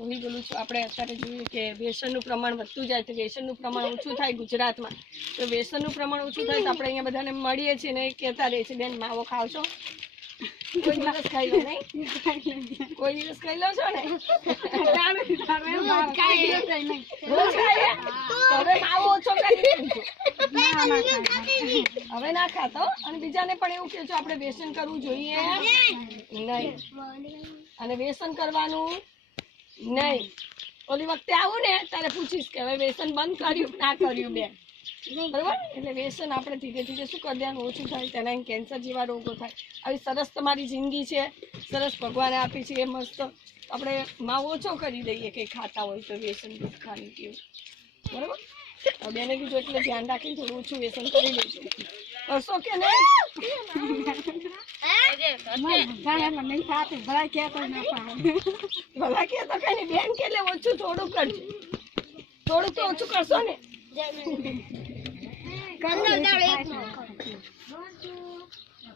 જોઈ ગયેલું છું. આપણે અત્યારે જોઈએ કે વ્યસનનું પ્રમાણ વધતું જાય તો વ્યસનનું પ્રમાણ ઓછું થાય ગુજરાતમાં. તો વ્યસનનું પ્રમાણ ઓછું થાય તો આપણે અહીંયા બધાને મળીએ છીએ ને કહેતા રહીએ છીએ બેન માવો ખાવ છો? કોઈ દિવસ ખાઈ લો નહીં? કોઈ દિવસ ખાઈ લો છો ને? હવે માવો ઓછો કરી હવે ના ખાતો અને બીજાને પણ એવું કહેજો આપણે વ્યસન કરવું જોઈએ. નહીં. અને વ્યસન કરવાનું નહીં. ઓલી વખતે આવું ને તારે પૂછીશ કે હવે વ્યસન બંધ કર્યું ના કર્યું બેન? બરાબર? એટલે વ્યસન આપણે ધીરે ધીરે શું કરી દેવાનું ઓછું થાય તેના કેન્સર જેવા રોગો થાય. આવી સરસ તમારી જિંદગી છે. સરસ ભગવાને આપી છે એ મસ્ત. આપણે માં ઓછો કરી દઈએ કંઈ ખાતા હોય તો વ્યસન ગુટખાની કેવું બરાબર? બેને કીધું એટલે ધ્યાન રાખીને થોડું ઓછું વ્યસન કરી લઈશું કરશો કે નહીં? ભલા કે તો કઈ નહીં બેન કે એટલે ઓછું થોડું કરજો. થોડું તો ઓછું કરશો ને.